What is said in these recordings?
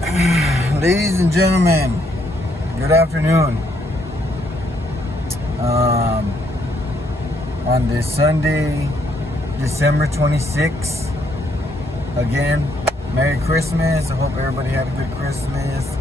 Ladies and gentlemen, good afternoon. On this Sunday, December 26th, again, Merry Christmas. I hope everybody had a good Christmas.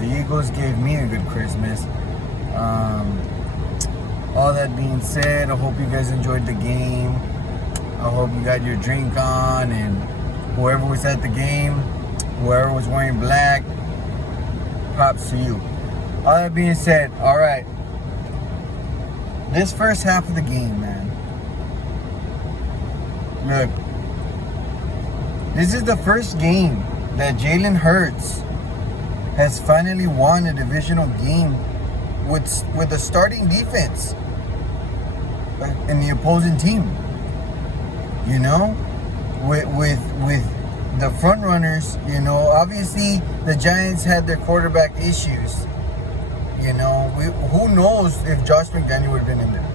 The Eagles gave me a good Christmas. All that being said, I hope you guys enjoyed the game. I hope you got your drink on, and whoever was at the game, whoever was wearing black, props to you. All that being said, all right. This first half of the game, man. Look, this is the first game that Jalen Hurts has finally won a divisional game with a starting defense in the opposing team. You know, with the front runners, you know, obviously the Giants had their quarterback issues. You know, who knows if Josh McDaniel would have been in there,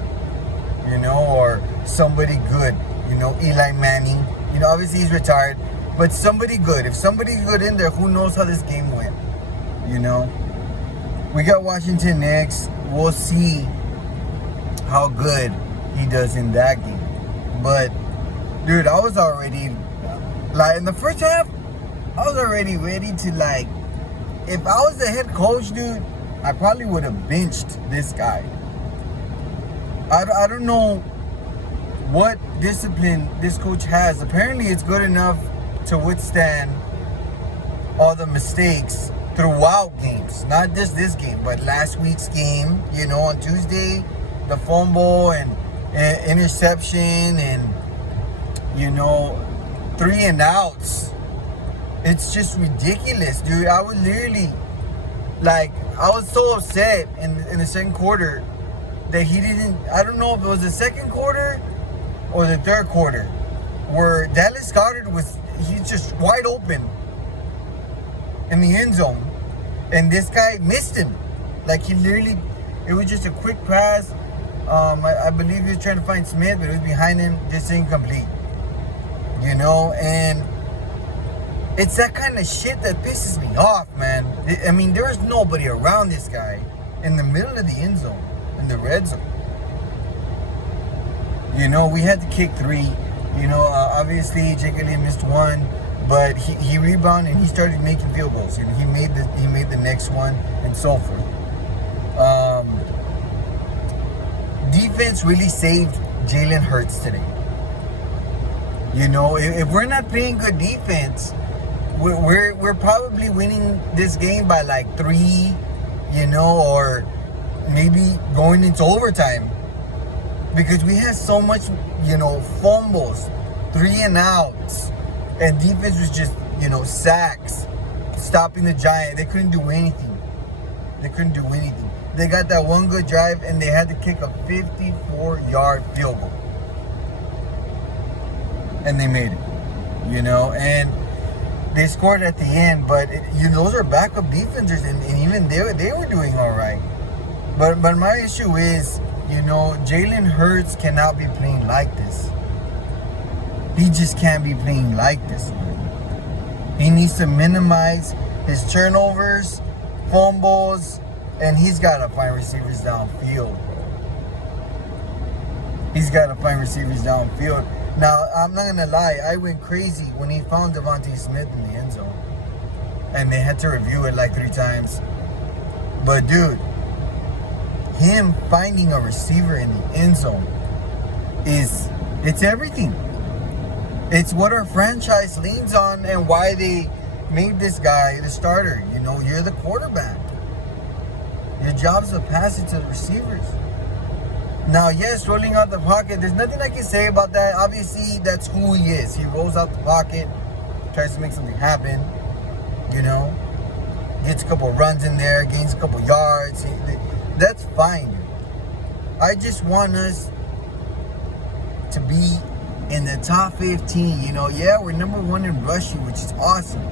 you know, or somebody good, you know, Eli Manning. You know, obviously he's retired, but somebody good. If somebody good in there, who knows how this game went, you know. We got Washington next. We'll see how good he does in that game. But, dude, I was already, like, in the first half, I was already ready to, like, if I was the head coach, dude, I probably would have benched this guy. I don't know what discipline this coach has. Apparently, it's good enough to withstand all the mistakes throughout games. Not just this game, but last week's game. You know, on Tuesday, the fumble and interception and, you know, 3 and outs. It's just ridiculous, dude. I was literally, like, I was so upset in the second quarter that he didn't, I don't know if it was the second quarter or the third quarter, where Dallas Goedert he's just wide open in the end zone, and this guy missed him. Like, he literally, it was just a quick pass. I believe he was trying to find Smith, but it was behind him, just incomplete. You know, and it's that kind of shit that pisses me off, man. I mean, there was nobody around this guy in the middle of the end zone, in the red zone. You know, we had to kick 3. You know, obviously, Jake Elliott missed 1, but he rebounded and he started making field goals. And he made the next one, and so forth. Defense really saved Jalen Hurts today. You know, if we're not playing good defense, we're probably winning this game by like 3, you know, or maybe going into overtime, because we had so much, you know, fumbles, 3 and outs, and defense was just, you know, sacks, stopping the Giants. They couldn't do anything. They got that one good drive, and they had to kick a 54-yard field goal, and they made it, you know, and they scored at the end. But you know, those are backup defenders, and even they were doing all right. But my issue is, you know, Jalen Hurts cannot be playing like this. He just can't be playing like this, man. He needs to minimize his turnovers, fumbles, and he's got to find receivers downfield, bro. He's got to find receivers downfield. Now, I'm not going to lie, I went crazy when he found Devontae Smith in the end zone. And they had to review it like 3 times. But, dude, him finding a receiver in the end zone it's everything. It's what our franchise leans on, and why they made this guy the starter. You know, you're the quarterback. Your job is to pass it to the receivers. Now, yes, rolling out the pocket, there's nothing I can say about that. Obviously, that's who he is. He rolls out the pocket, tries to make something happen, you know, gets a couple runs in there, gains a couple yards. That's fine, dude. I just want us to be in the top 15. You know, yeah, we're number 1 in rushing, which is awesome,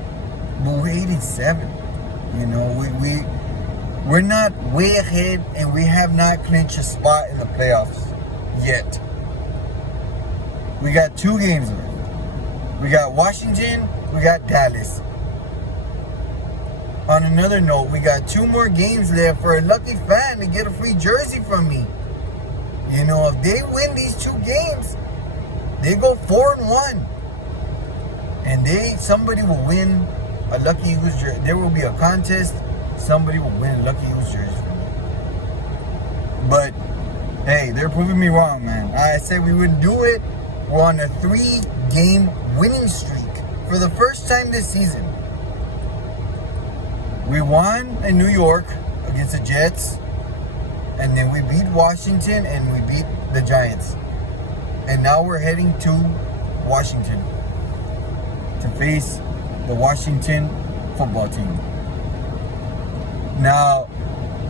but we're 8-7. You know, we're not way ahead, and we have not clinched a spot in the playoffs yet. We got 2 games left. We got Washington, we got Dallas. On another note, we got 2 more games left for a lucky fan to get a free jersey from me. You know, if they win these 2 games, they go 4-1. And somebody will win a Lucky Eagles jersey. There will be a contest. Somebody will win a Lucky Eagles jersey from me. But, hey, they're proving me wrong, man. I said we wouldn't do it. We're on a 3-game winning streak for the first time this season. We won in New York against the Jets, and then we beat Washington and we beat the Giants. And now we're heading to Washington to face the Washington football team. Now,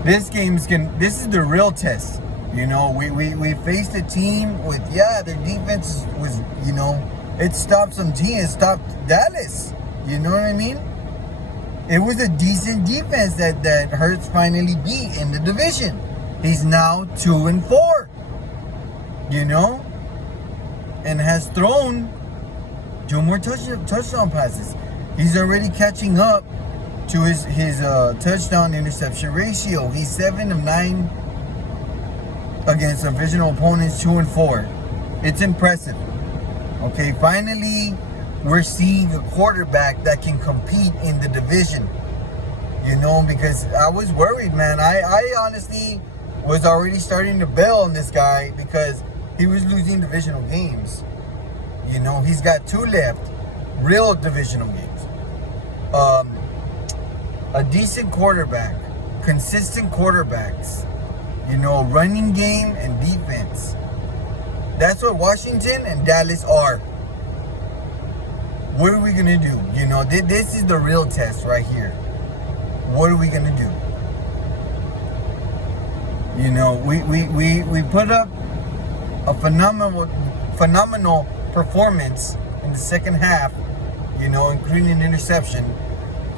this is the real test. You know, we faced a team with, their defense was, it stopped some teams. It stopped Dallas. You know what I mean? It was a decent defense that Hurts finally beat in the division. He's now 2-4, and has thrown 2 more touchdown passes. He's already catching up to his touchdown interception ratio. He's 7 of 9 against divisional opponents, 2-4. It's impressive. Okay, finally, we're seeing a quarterback that can compete in the division. Because I was worried, man. I honestly was already starting to bail on this guy because he was losing divisional games. He's got 2 left, real divisional games. A decent quarterback, consistent quarterbacks, running game and defense. That's what Washington and Dallas are. What are we going to do? This is the real test right here. What are we going to do? We put up a phenomenal performance in the second half, including an interception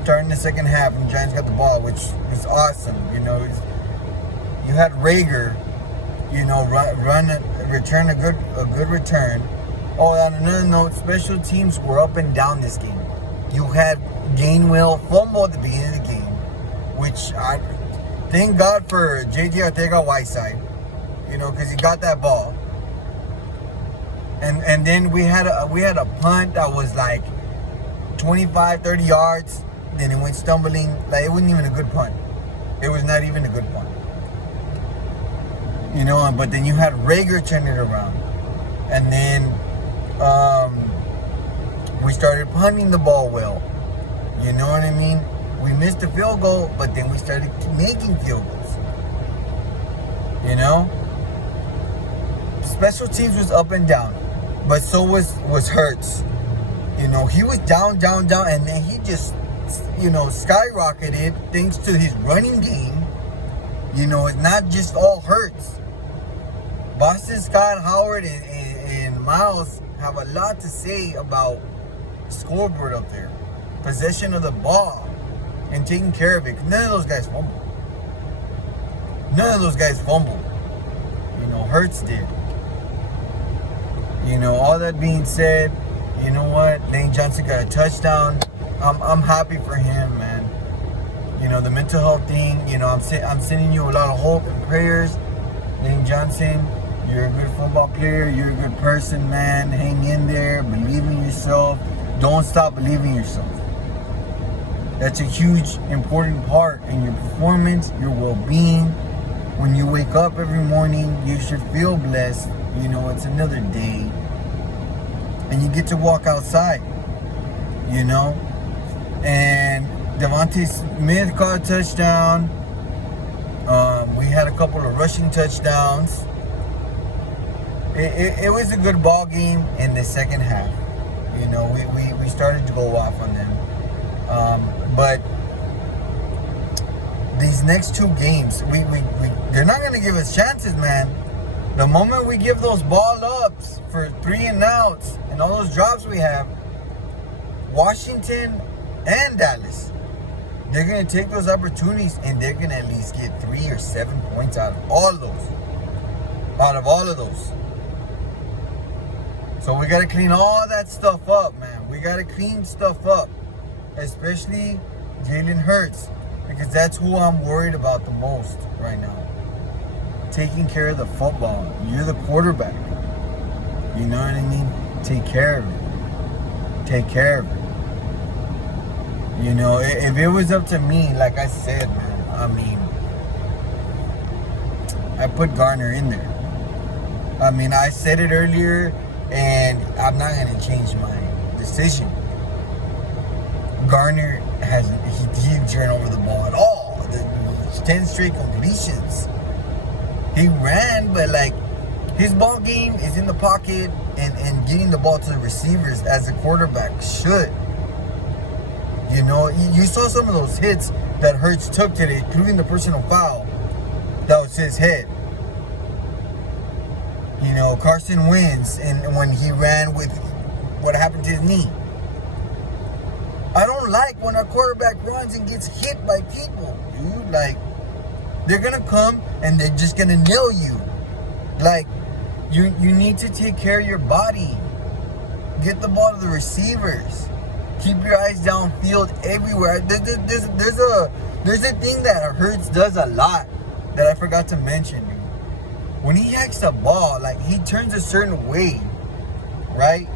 starting the second half, and the Giants got the ball, which was awesome. You had Rager, return a good return. Oh, on another note, special teams were up and down this game. You had Gainwell fumble at the beginning of the game, which I thank God for J.J. Arcega-Whiteside, because he got that ball. And then we had a punt that was like 25, 30 yards. Then it went stumbling. Like, it wasn't even a good punt. It was not even a good punt. But then you had Rager turn it around. And then we started punting the ball well. You know what I mean? We missed a field goal, but then we started making field goals. Special teams was up and down, but so was Hurts. He was down, and then he just, skyrocketed thanks to his running game. It's not just all Hurts. Boston Scott, Howard, and Miles have a lot to say about scoreboard up there, possession of the ball, and taking care of it. None of those guys fumbled. Hurts did. All that being said, you know what? Lane Johnson got a touchdown. I'm happy for him, man. The mental health thing. I'm sending you a lot of hope and prayers. Lane Johnson, you're a good football player. You're a good person, man. Hang in there. Believe in yourself. Don't stop believing in yourself. That's a huge, important part in your performance, your well-being. When you wake up every morning, you should feel blessed. It's another day. And you get to walk outside, And Devontae Smith caught a touchdown. We had a couple of rushing touchdowns. It was a good ball game in the second half. We started to go off on them. But these next 2 games, they're not going to give us chances, man. The moment we give those ball ups for 3 and outs and all those drops we have, Washington and Dallas, they're going to take those opportunities and they're going to at least get 3 or 7 points out of all of those. So we got to clean all that stuff up, man. We got to clean stuff up, especially Jalen Hurts, because that's who I'm worried about the most right now. Taking care of the football. You're the quarterback. You know what I mean? Take care of it. Take care of it. You know, if it was up to me, like I said, man, I mean, I put Garner in there. I mean, I said it earlier, and I'm not going to change my decision. Garner he didn't turn over the ball at all. 10 straight completions. He ran, but like, his ball game is in the pocket and getting the ball to the receivers as a quarterback should. You know, you saw some of those hits that Hurts took today, including the personal foul. That was his head. You know, Carson Wentz, and when he ran with what happened to his knee. I don't like when our quarterback runs and gets hit by people, dude. Like, they're going to come and they're just going to nail you. Like, you need to take care of your body. Get the ball to the receivers. Keep your eyes downfield everywhere. There's a thing that Hurts does a lot that I forgot to mention, dude. When he hacks the ball, like, he turns a certain way, right?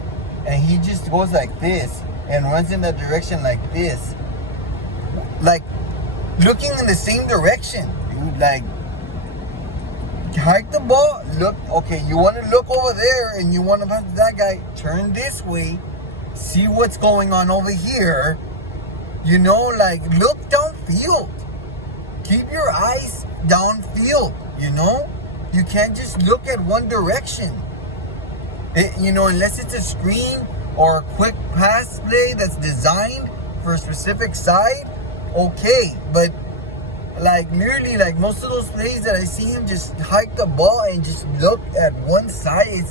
And he just goes like this and runs in that direction like this. Like, looking in the same direction, dude. Like, hike the ball. Look, okay, you want to look over there and you want to punch that guy. Turn this way. See what's going on over here. You know, like, look downfield. Keep your eyes downfield, you know? You can't just look at one direction. You know, unless it's a screen or a quick pass play that's designed for a specific side, okay. But, like, merely, like, most of those plays that I see him just hike the ball and just look at one side,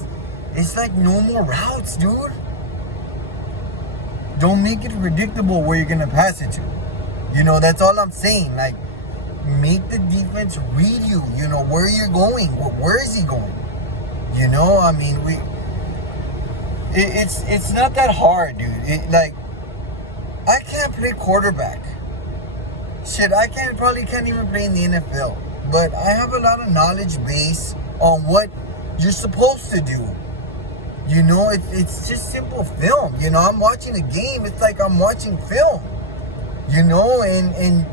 it's like no more routes, dude. Don't make it predictable where you're going to pass it to. You know, that's all I'm saying. Like, make the defense read you. You know, where you're going. Where is he going? You know, I mean, it's not that hard, dude. Like, I can't play quarterback. Shit, probably can't even play in the NFL. But I have a lot of knowledge base on what you're supposed to do. You know, it's just simple film. You know, I'm watching a game. It's like I'm watching film. You know, and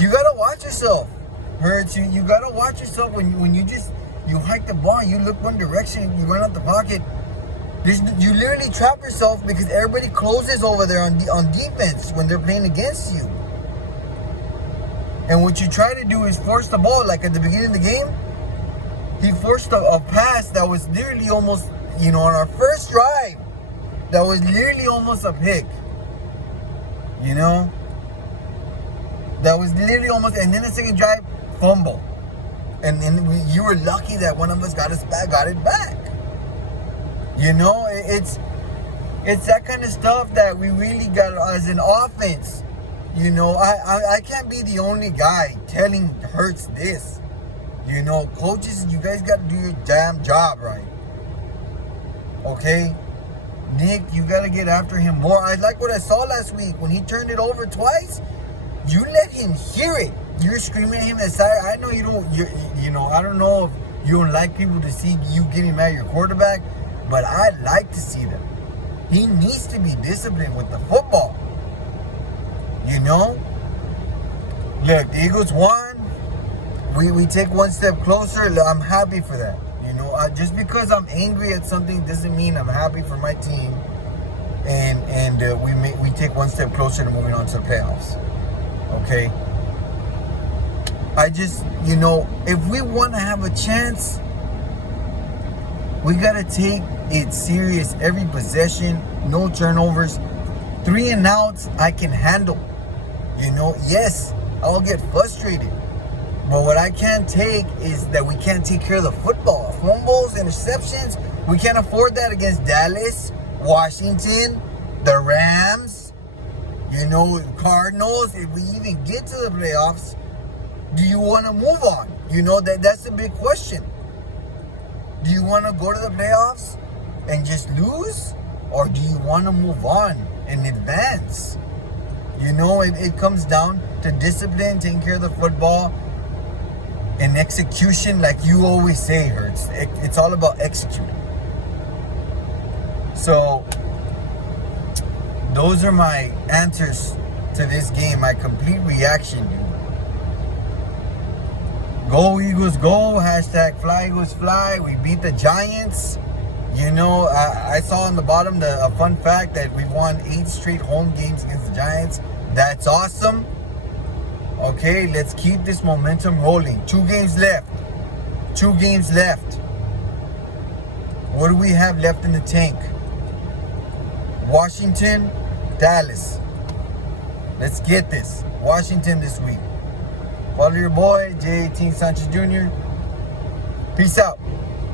you gotta watch yourself. Hurts, you gotta watch yourself when you hike the ball, you look one direction, you run out the pocket. You literally trap yourself because everybody closes over there on defense when they're playing against you. And what you try to do is force the ball. Like at the beginning of the game, he forced a pass that was literally almost, you know, on our first drive, that was literally almost a pick. You know? That was literally almost, and then the second drive, fumble. And you were lucky that one of us got it back. You know, it's that kind of stuff that we really got as an offense. You know, I can't be the only guy telling Hurts this. You know, coaches, you guys got to do your damn job right. Okay? Nick, you got to get after him more. I like what I saw last week. When he turned it over twice, you let him hear it. You're screaming at him aside. I know you don't, you know, I don't know if you don't like people to see you getting mad at your quarterback, but I like to see them. He needs to be disciplined with the football. You know? Look, the Eagles won. We take one step closer. I'm happy for that. You know, just because I'm angry at something doesn't mean I'm happy for my team. And we take one step closer to moving on to the playoffs. Okay? I just, you know, if we want to have a chance, we got to take it serious. Every possession, no turnovers. 3 and outs, I can handle. You know, yes, I'll get frustrated. But what I can't take is that we can't take care of the football. Fumbles, interceptions, we can't afford that against Dallas, Washington, the Rams, you know, Cardinals. If we even get to the playoffs, do you want to move on? You know, that's a big question. Do you want to go to the playoffs and just lose? Or do you want to move on and advance? You know, it comes down to discipline, taking care of the football, and execution, like you always say, Hurts. It's all about executing. So, those are my answers to this game. My complete reaction, dude. Go Eagles, go. Hashtag fly Eagles fly. We beat the Giants. You know, I saw on the bottom a fun fact that we've won 8 straight home games against the Giants. That's awesome. Okay, let's keep this momentum rolling. 2 games left. 2 games left. What do we have left in the tank? Washington, Dallas. Let's get this. Washington this week. Follow your boy, J18 Sanchez Jr. Peace out.